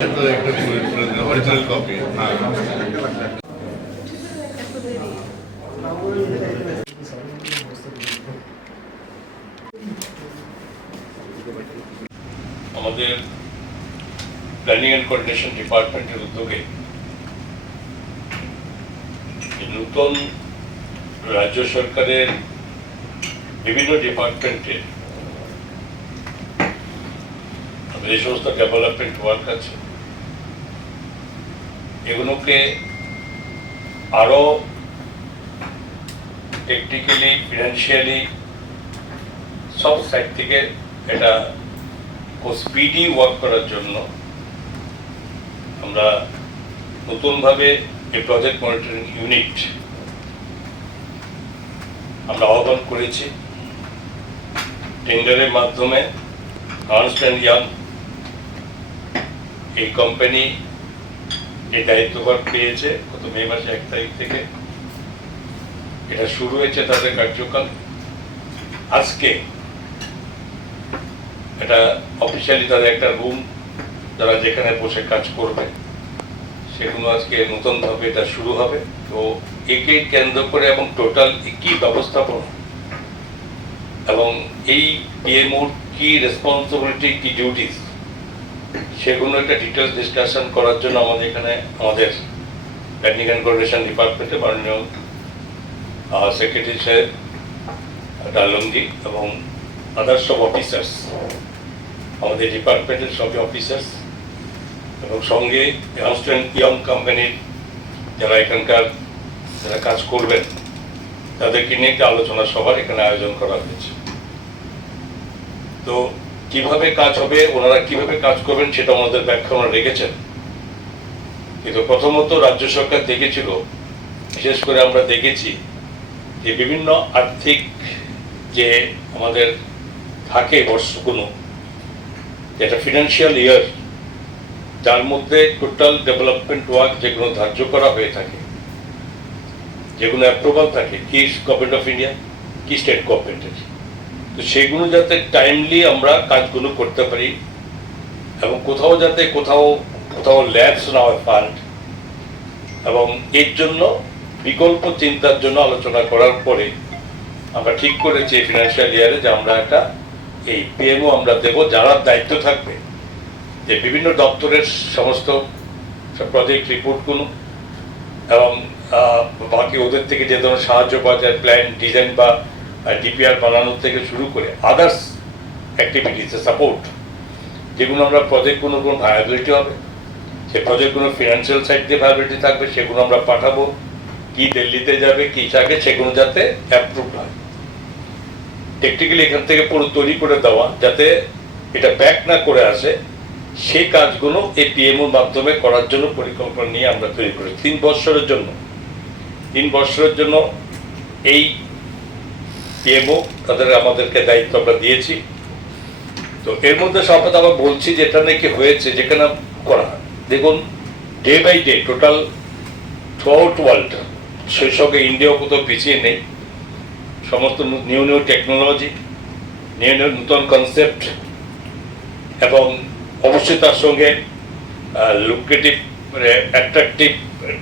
Original copy. হ্যাঁ, আমাদের planning and coordination ডিপার্টমেন্টের উদ্যোগে নতুন রাজ্য সরকারের বিভিন্ন ডিপার্টমেন্টের যে সমস্ত ডেভেলপমেন্ট ওয়ার্ক আছে এগুলোকে আরো টেকনিক্যালি ফিনান্সিয়ালি সব সাইড থেকে এটা স্পিডি ওয়ার্ক করার জন্য আমরা নতুনভাবে এই প্রজেক্ট মনিটরিং ইউনিট আমরা আহ্বান করেছি। টেন্ডারের মাধ্যমে আর্নস্ট অ্যান্ড ইয়াং এই কোম্পানি এই দায়িত্বভার পেয়েছে গত মে মাসে 1 তারিখ থেকে। এটা শুরু হয়েছে তাদের কার্যকাল। আজকে এটা অফিসিয়ালি তাদের একটা রুম যারা যেখানে বসে কাজ করবে সেগুলো আজকে নতুনভাবে এটা শুরু হবে। তো একে কেন্দ্র করে এবং টোটাল কি ব্যবস্থাপনা এবং এই পিএমওর কি রেসপন্সিবিলিটি কি ডিউটিস সেগুলো একটা ডিটেলস ডিসকাশন করার জন্য আমাদের এখানে আমাদের প্ল্যানিং অ্যান্ড কোঅর্ডিনেশন ডিপার্টমেন্টে মাননীয় সেক্রেটারি সাহেব ডালমজি এবং আদার্স সব অফিসার্স আমাদের ডিপার্টমেন্টের সবই অফিসার্স এবং সঙ্গে আর্নস্ট অ্যান্ড ইয়ং কোম্পানির যারা এখানকার যারা কাজ করবেন তাদেরকে নিয়ে একটা আলোচনা সভার এখানে আয়োজন করা হয়েছে। তো কিভাবে কাজ হবে, ওনারা কিভাবে কাজ করবেন সেটা ওনাদের ব্যাখ্যা ওনারা রেখেছেন। কিন্তু প্রথমত রাজ্য সরকার দেখেছিল, বিশেষ করে আমরা দেখেছি যে বিভিন্ন আর্থিক যে আমাদের থাকে বর্ষগুলো যেটা ফিনান্সিয়াল ইয়ার যার মধ্যে টোটাল ডেভেলপমেন্ট ওয়ার্ক যেগুলো ধার্য করা হয়ে থাকে, যেগুলো অ্যাপ্রুভাল থাকে কি গভর্নমেন্ট অফ ইন্ডিয়া কি স্টেট গভর্নমেন্টের, তো সেগুলো যাতে টাইমলি আমরা কাজগুলো করতে পারি এবং কোথাও যাতে কোথাও ল্যাপস না হয় ফান্ড, এবং এর জন্য বিকল্প চিন্তার জন্য আলোচনা করার পরে আমরা ঠিক করেছি এই ফিনান্সিয়াল ইয়ারে যে আমরা একটা এই পিএমও আমরা দেব যারা দায়িত্ব থাকবে যে বিভিন্ন দপ্তরের সমস্ত প্রজেক্ট রিপোর্টগুলো এবং বাকি ওদের থেকে যে ধরনের সাহায্য পাওয়া যায় প্ল্যান ডিজাইন বা ডিপিআর বানানোর থেকে শুরু করে আদার্স অ্যাক্টিভিটিস সাপোর্ট যেগুলো আমরা প্রজেক্টগুলো কোনো ভায়াবিলিটি হবে সেই প্রজেক্টগুলো ফিনান্সিয়াল সাইড দিয়ে ভায়াবিলিটি থাকবে সেগুলো আমরা পাঠাবো কি দিল্লিতে যাবে কি থাকে সেগুলো যাতে অ্যাপ্রুভ হয়। টেকনিক্যালি এখান থেকে পুরো তৈরি করে দেওয়া যাতে এটা ব্যাক না করে আসে সেই কাজগুলো এই পিএমওর মাধ্যমে করার জন্য পরিকল্পনা নিয়ে আমরা তৈরি করি। 3 বছরের জন্য এই পিএমও আমাদেরকে দায়িত্ব আমরা দিয়েছি। তো এর মধ্যে সব কথা আমরা বলছি যেটা নাকি হয়েছে যেখানে করা দেখুন day by day total throughout world সেই সঙ্গে ইন্ডিয়াও কোথাও পিছিয়ে নেই। সমস্ত নিউ টেকনোলজি নিউ নতুন কনসেপ্ট এবং অবশ্যই তার সঙ্গে লুক্রেটিভ অ্যাট্রাকটিভ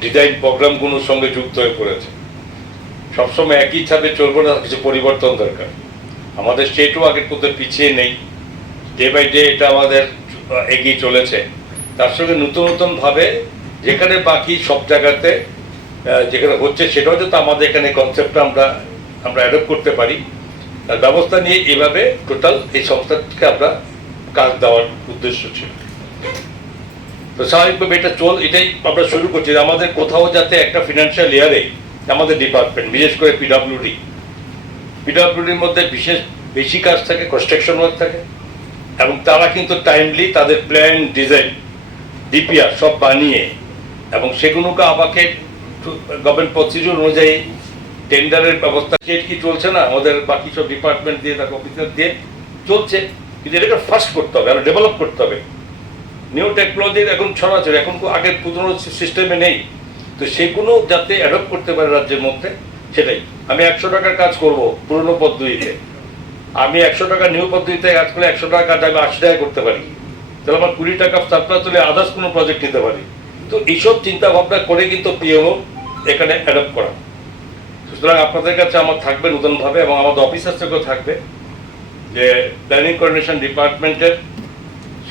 ডিজাইন প্রোগ্রামগুলোর সঙ্গে যুক্ত হয়ে পড়েছে। সবসময় একই ছাদে চলবো না, কিছু পরিবর্তন দরকার। আমাদের স্টেটও আগের কোথাও পিছিয়ে নেই, ডে বাই ডে এটা আমাদের এগিয়ে চলেছে। তার সঙ্গে নতুনভাবে যেখানে বাকি সব জায়গাতে যেখানে হচ্ছে সেটাও যাতে আমাদের এখানে কনসেপ্টটা আমরা অ্যাডপ্ট করতে পারি তার ব্যবস্থা নিয়ে এভাবে টোটাল এই সংস্থাটিকে আমরা কাজ দেওয়ার উদ্দেশ্য ছিল। তো স্বাভাবিকভাবে এটাই আমরা শুরু করছি আমাদের কোথাও যাতে একটা ফিনান্সিয়াল ইয়ারে আমাদের ডিপার্টমেন্ট বিশেষ করে পিডব্লিউডির মধ্যে বেশি কাজ থাকে, কনস্ট্রাকশন ওয়ার্ক থাকে এবং তারা কিন্তু টাইমলি তাদের প্ল্যান ডিজাইন ডিপিআর সব বানিয়ে এবং সেগুলোকে আমাকে গভর্নমেন্ট প্রসিডিউর অনুযায়ী টেন্ডারের ব্যবস্থা কি চলছে না আমাদের বাকি সব ডিপার্টমেন্ট দিয়ে তাকে অফিসার দিয়ে চলছে, কিন্তু এটাকে ফার্স্ট করতে হবে আরো ডেভেলপ করতে হবে। নিউ টেকনোলজির এখন ছড়াছড়ি এখন আগের পুরনো সিস্টেমে নেই, তো সেগুলো যাতে অ্যাডপ্ট করতে পারে রাজ্যের মধ্যে সেটাই। আমি 100 টাকার কাজ করব পুরনো পদ্ধতিতে, আমি 100 টাকা নিউ পদ্ধতিতে কাজ করলে 100 টাকা কাজ আমি 80 টাকায় করতে পারি, তাহলে আমার 20 টাকা সারপ্লাস হলে আদার্স কোনো প্রজেক্ট নিতে পারি। তো এইসব চিন্তা ভাবনা করে কিন্তু পিএমও এখানে অ্যাডাপ্ট করা। সুতরাং আপনাদের কাছে আমার থাকবে নতুনভাবে, এবং আমাদের অফিসার্সদেরকেও থাকবে, যে প্ল্যানিং কোঅর্ডিনেশন ডিপার্টমেন্টের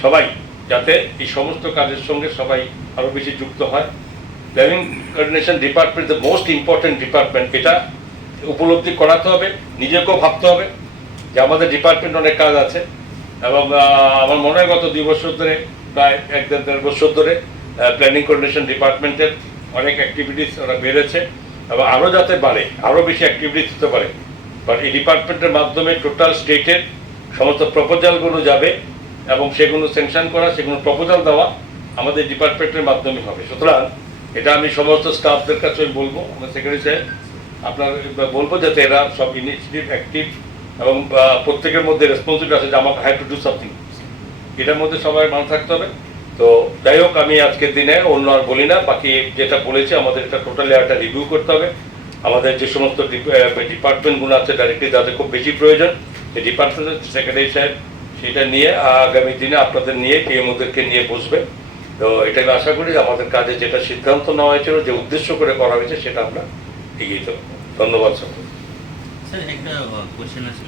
সবাই যাতে এই সমস্ত কাজের সঙ্গে সবাই আরও বেশি যুক্ত হয়। Planning coordination department the most important department, এটা উপলব্ধি করাতে হবে, নিজেকেও ভাবতে হবে যে আমাদের ডিপার্টমেন্ট অনেক কাজ আছে। এবং আমার মনে হয় গত 2 বছর ধরে, প্রায় 1-1.5 বছর ধরে প্ল্যানিং কোঅর্ডিনেশন ডিপার্টমেন্টের অনেক অ্যাক্টিভিটিস ওরা বেড়েছে, এবং আরও যাতে বাড়ে, আরও বেশি অ্যাক্টিভিটিস হতে পারে। বাট এই ডিপার্টমেন্টের মাধ্যমে টোটাল স্টেটের সমস্ত প্রপোজালগুলো যাবে, এবং সেগুলো স্যাংশন করা, সেগুলো প্রপোজাল দেওয়া আমাদের ডিপার্টমেন্টের মাধ্যমে হবে। সুতরাং এটা আমি সমস্ত স্টাফদের কাছে বলবো, আমার সেক্রেটারি সাহেব আপনার বলবো, যাতে এরা সব ইনিশিয়েটিভ অ্যাক্টিভ, এবং প্রত্যেকের মধ্যে রেসপন্সিবিলিটি আছে যে আমাকে হ্যাভ টু ডু সামথিং, এটার মধ্যে সবাই মান থাকতে হবে। তো যাই হোক, আমি আজকের দিনে অন্য আর বলি না, বাকি যেটা বলেছি আমাদের এটা টোটালি একটা রিভিউ করতে হবে। আমাদের যে সমস্ত ডিপার্টমেন্টগুলো আছে ডাইরেক্টলি যাদের খুব বেশি প্রয়োজন, সেই ডিপার্টমেন্টের সেক্রেটারি সাহেব সেটা নিয়ে আগামী দিনে আপনাদের নিয়ে পিএমওদেরকে নিয়ে বসবে। তো এটা আমি আশা করি আমাদের কাজে যেটা সিদ্ধান্ত নেওয়া হয়েছিল, যে উদ্দেশ্য করে করা হয়েছে, সেটা আমরা এগিয়ে দেবো। ধন্যবাদ সকল। স্যার একটা কোশ্চেন আছে